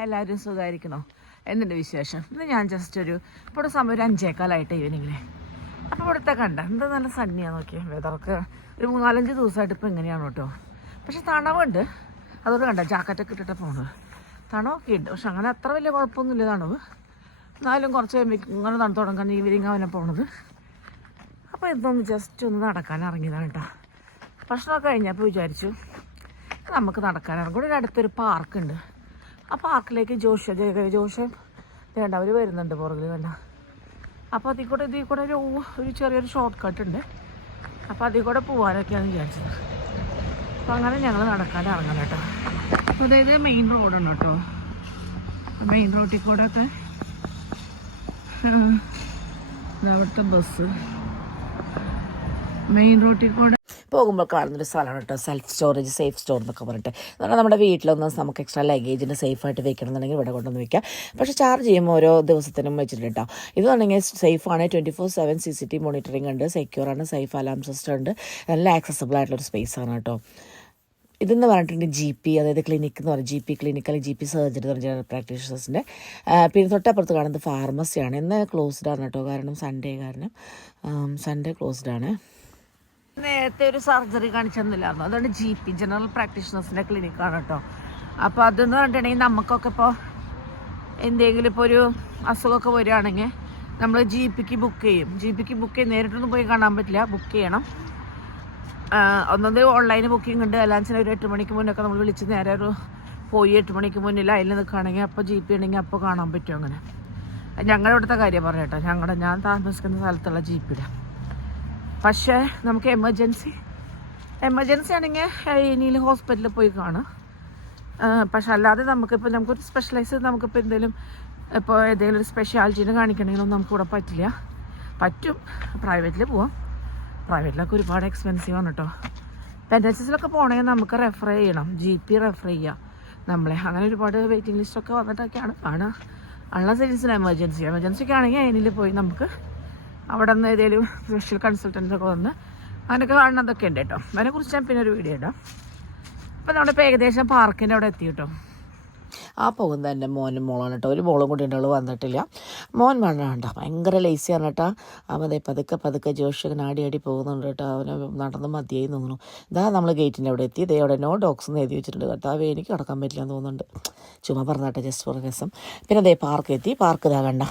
എല്ലാവരും സുഖമായിരിക്കണോ? എന്തിൻ്റെ വിശേഷം? ഇന്ന് ഞാൻ ജസ്റ്റ് ഇപ്പോൾ സമയം ഒരു 5:15 ഈവനിങ്ങിൽ. അപ്പോൾ ഇവിടുത്തെ കണ്ട എന്താ നല്ല സണ്ണിയാണ് നോക്കിയാൽ. വെതർക്ക് ഒരു 3-4 ദിവസമായിട്ട് ഇപ്പോൾ ഇങ്ങനെയാണ് കേട്ടോ. പക്ഷെ തണവുണ്ട്, അതുകൊണ്ട് കണ്ട ജാക്കറ്റൊക്കെ ഇട്ടിട്ട് പോകുന്നത്. തണവൊക്കെ ഉണ്ട്, പക്ഷെ അങ്ങനെ അത്ര വലിയ കുഴപ്പമൊന്നുമില്ല തണവ്. എന്നാലും കുറച്ച് ഇങ്ങനെ തണുത്ത് തുടങ്ങാൻ ഈവനിങ് അവനെ പോണത്. അപ്പോൾ ഇതൊന്ന് ജസ്റ്റ് ഒന്ന് നടക്കാൻ ഇറങ്ങിയതാണ് കേട്ടോ. ഭക്ഷണമൊക്കെ കഴിഞ്ഞപ്പോൾ വിചാരിച്ചു നമുക്ക് നടക്കാനിറങ്ങും. ഇവിടെ അടുത്തൊരു പാർക്കുണ്ട്. ആ പാർക്കിലേക്ക് ജോഷ വേണ്ട അവർ വരുന്നുണ്ട് പുറകിൽ വേണ്ട. അപ്പോൾ ഇതിൽ കൂടെ ഒരു ചെറിയൊരു ഷോർട്ട് കട്ട് ഉണ്ട്. അപ്പോൾ അതിൽ കൂടെ പോകാനൊക്കെയാണ് വിചാരിച്ചത്. അപ്പോൾ അങ്ങനെ ഞങ്ങൾ നടക്കാൻ ഇറങ്ങണം കേട്ടോ. അതായത് മെയിൻ റോഡാണ് കേട്ടോ. മെയിൻ റോഡിൽ കൂടെ ഒക്കെ അവിടുത്തെ ബസ് മെയിൻ റോഡിൽ കൂടെ പോകുമ്പോൾ കാണുന്നൊരു സ്ഥലമാണ് കേട്ടോ. സെൽഫ് സ്റ്റോറേജ്, സേഫ് സ്റ്റോർ എന്നൊക്കെ പറഞ്ഞിട്ട്. കാരണം നമ്മുടെ വീട്ടിലൊന്നും നമുക്ക് എക്സ്ട്രാ ലഗേജിന് സേഫായിട്ട് വെക്കണമെന്നുണ്ടെങ്കിൽ ഇവിടെ കൊണ്ടുവന്ന് വെക്കാം. പക്ഷേ ചാർജ് ചെയ്യുമ്പോൾ ഓരോ ദിവസത്തിനും വെച്ചിട്ട് കേട്ടോ. ഇതാണെങ്കിൽ സേഫാണ്, 24/7 CCTV മോണിറ്ററിംഗ് ഉണ്ട്, സെക്യൂറാണ്, സേഫ് അലാം സിസ്റ്റം ഉണ്ട്, നല്ല ആക്സസിബിൾ ആയിട്ടുള്ളൊരു സ്പേസാണ് കേട്ടോ. ഇതെന്ന് പറഞ്ഞിട്ടുണ്ടെങ്കിൽ GP, അതായത് ക്ലിനിക്ക് എന്ന് പറയും. GP ക്ലിനിക്ക് അല്ലെങ്കിൽ GP സർജറി എന്ന് പറഞ്ഞ ജനറൽ പ്രാക്ടീഷണേഴ്സിൻ്റെ. പിന്നെ തൊട്ടപ്പുറത്ത് കാണുന്നത് ഫാർമസിയാണ്. ഇന്ന് ക്ലോസ്ഡ് ആണ് കേട്ടോ, കാരണം സൺഡേ ക്ലോസ്ഡ് ആണ്. നേരത്തെ ഒരു സർജറി കാണിച്ചൊന്നുമില്ലായിരുന്നു, അതുകൊണ്ട് GP ജനറൽ പ്രാക്ടീഷണേഴ്സിൻ്റെ ക്ലിനിക്കാണ് കേട്ടോ. അപ്പോൾ അതെന്ന് പറഞ്ഞിട്ടുണ്ടെങ്കിൽ നമുക്കൊക്കെ ഇപ്പോൾ എന്തെങ്കിലും ഇപ്പോൾ ഒരു അസുഖമൊക്കെ വരികയാണെങ്കിൽ നമ്മൾ GPക്ക് ബുക്ക് ചെയ്യും. നേരിട്ടൊന്നും പോയി കാണാൻ പറ്റില്ല, ബുക്ക് ചെയ്യണം. ഒന്നത് ഓൺലൈൻ ബുക്കിംഗ് ഉണ്ട്. അല്ലാതെ ഒരു 8 മണിക്ക് മുന്നൊക്കെ നമ്മൾ വിളിച്ച് നേരെ പോയി 8 മണിക്ക് മുന്നിൽ അതിൽ നിൽക്കുകയാണെങ്കിൽ അപ്പോൾ GP ഉണ്ടെങ്കിൽ അപ്പോൾ കാണാൻ പറ്റും. അങ്ങനെ ഞങ്ങളുടെ ഇവിടുത്തെ കാര്യം പറയാം കേട്ടോ. ഞാൻ താമസിക്കുന്ന സ്ഥലത്തുള്ള GPയുടെ. പക്ഷേ നമുക്ക് എമർജൻസി ആണെങ്കിൽ ഇനിയിൽ ഹോസ്പിറ്റലിൽ പോയി കാണും. പക്ഷെ അല്ലാതെ നമുക്കൊരു സ്പെഷ്യലൈസ് നമുക്കിപ്പോൾ എന്തെങ്കിലും ഒരു സ്പെഷ്യാലിറ്റീനെ കാണിക്കണമെങ്കിലൊന്നും നമുക്കിവിടെ പറ്റില്ല. പറ്റും, പ്രൈവറ്റിൽ പോവാം. പ്രൈവറ്റിലൊക്കെ ഒരുപാട് എക്സ്പെൻസീവാണ് കേട്ടോ. പെൻഡൻസിലൊക്കെ പോകണമെങ്കിൽ നമുക്ക് റെഫർ ചെയ്യണം, GP റെഫർ ചെയ്യുക നമ്മളെ. അങ്ങനെ ഒരുപാട് വെയിറ്റിംഗ് ലിസ്റ്റൊക്കെ വന്നിട്ടൊക്കെയാണ് ഉള്ള സീരീസിന് എമർജൻസിക്ക് ആണെങ്കിൽ അതിനിൽ പോയി നമുക്ക് അവിടെ നിന്ന് ഏതെങ്കിലും സ്പെഷ്യൽ കൺസൾട്ടൻറ്റൊക്കെ വന്ന് അങ്ങനെയൊക്കെ കാണുന്നതൊക്കെ ഉണ്ട് കേട്ടോ. അതിനെക്കുറിച്ച് ഞാൻ പിന്നെ ഒരു വീഡിയോ ഇടാം. അപ്പോൾ നമ്മളിപ്പോൾ ഏകദേശം പാർക്കിൻ്റെ അവിടെ എത്തി കേട്ടോ. ആ പോകുന്നത് എൻ്റെ മോനും മോളാണ് കേട്ടോ. ഒരു മോളും കൂടി ഉണ്ടോ വന്നിട്ടില്ല. മോൻ വേണ്ട ഭയങ്കര ലേസിയാണ് കേട്ടോ. അവൻ പതുക്കെ ജോഷകൻ ആടി പോകുന്നുണ്ട് കേട്ടോ. അവന് നടന്ന് മതിയായി തോന്നുന്നു. ഇതാ നമ്മൾ ഗേറ്റിൻ്റെ അവിടെ എത്തി. അവിടെ നോ ഡോഗ്സ് എന്ന് എഴുതി വെച്ചിട്ടുണ്ട് കേട്ടോ. എനിക്ക് കിടക്കാൻ പറ്റില്ല എന്ന് തോന്നുന്നുണ്ട്. ചുമ്മാ പറഞ്ഞാട്ടെ, ജസ്റ്റ് ഫോർ രസം. പിന്നെ പാർക്ക് എത്തി. പാർക്ക് ഇതാ കണ്ട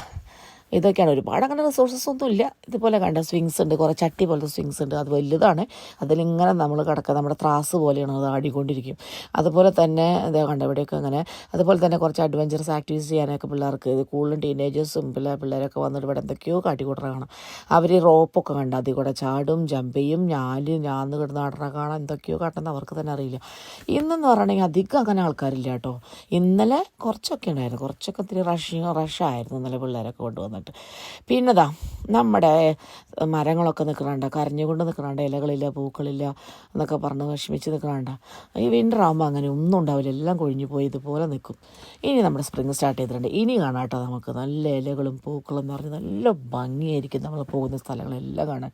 ഇതൊക്കെയാണ്. ഒരുപാട് അങ്ങനെ റിസോഴ്സസ് ഒന്നും ഇല്ല. ഇതുപോലെ കണ്ട സ്വിങ്സ് ഉണ്ട്, കുറേ ചട്ടി പോലത്തെ സ്വിങ്സ് ഉണ്ട്. അത് വലുതാണ്. അതിലിങ്ങനെ നമ്മൾ കിടക്കുക, നമ്മുടെ ത്രാസ് പോലെയാണ്, അത് ആടിക്കൊണ്ടിരിക്കും. അതുപോലെ തന്നെ ഇതാ കണ്ട ഇവിടെയൊക്കെ അങ്ങനെ. അതുപോലെ തന്നെ കുറച്ച് അഡ്വഞ്ചറസ് ആക്ടിവിറ്റീസ് ചെയ്യാനൊക്കെ പിള്ളേർക്ക്, കൂടുതലും ടീനേജേഴ്സും പിള്ളേരൊക്കെ വന്നിട്ട് ഇവിടെ എന്തൊക്കെയോ കാട്ടിക്കൂട്ടണ കാണാം. അവർ റോപ്പൊക്കെ കണ്ട അതിൽ കൂടെ ചാടും, ജമ്പ് ചെയ്യും, ഞാന്ന് കിടന്ന് ആടണ കാണാൻ എന്തൊക്കെയോ കാട്ടുന്ന അവർക്ക് തന്നെ അറിയില്ല. ഇന്നെന്ന് പറയണമെങ്കിൽ അധികം അങ്ങനെ ആൾക്കാരില്ല കേട്ടോ. ഇന്നലെ കുറച്ചൊക്കെ ഉണ്ടായിരുന്നു, കുറച്ചൊക്കെ ഇത്തിരി റഷായിരുന്നു ഇന്നലെ പിള്ളേരൊക്കെ കൊണ്ടുവന്നിട്ട്. പിന്നെതാ നമ്മുടെ മരങ്ങളൊക്കെ നിൽക്കണുണ്ട്, കരഞ്ഞുകൊണ്ട് നിൽക്കണുണ്ട്, ഇലകളില്ല, പൂക്കളില്ല എന്നൊക്കെ പറഞ്ഞ് വിഷമിച്ച് നിൽക്കണുണ്ട്. ഈ വിൻ്റർ ആകുമ്പോൾ അങ്ങനെ ഒന്നും ഉണ്ടാവില്ല, എല്ലാം കൊഴിഞ്ഞു പോയി ഇതുപോലെ നിൽക്കും. ഇനി നമ്മുടെ സ്പ്രിങ് സ്റ്റാർട്ട് ചെയ്തിട്ടുണ്ട്. ഇനി കാണാം കേട്ടോ നമുക്ക് നല്ല ഇലകളും പൂക്കളും എന്ന് പറഞ്ഞ് നല്ല ഭംഗിയായിരിക്കും നമ്മൾ പോകുന്ന സ്ഥലങ്ങളെല്ലാം കാണാൻ.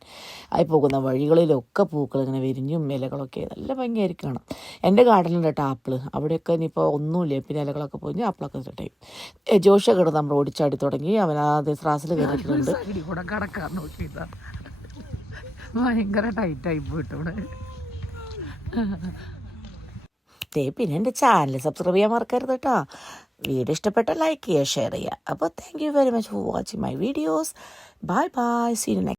ആയി പോകുന്ന വഴികളിലൊക്കെ പൂക്കൾ ഇങ്ങനെ വിരിഞ്ഞും ഇലകളൊക്കെ നല്ല ഭംഗിയായിരിക്കും കാണാം. എൻ്റെ ഗാർഡനിലുണ്ട് കേട്ടോ ആപ്പിള്. അവിടെയൊക്കെ ഇനിയിപ്പോൾ ഒന്നുമില്ല, പിന്നെ ഇലകളൊക്കെ പോയി ആപ്പിളൊക്കെ സെറ്റ് ചെയ്യും. ജോഷ കിടന്ന് നമ്മൾ ഓടിച്ചാടി തുടങ്ങി. അവൻ ആദ്യം ത്രാസിൽ കയറിയിട്ടുണ്ട്. ഭയങ്കര ടൈറ്റായി പോയിട്ട് ഇവിടെ. പിന്നെ എൻ്റെ ചാനൽ സബ്സ്ക്രൈബ് ചെയ്യാൻ മറക്കരുത് കേട്ടോ. വീഡിയോ ഇഷ്ടപ്പെട്ട ലൈക്ക് ചെയ്യുക, ഷെയർ ചെയ്യുക. അപ്പോൾ thank you very much for watching my videos. Bye see you next.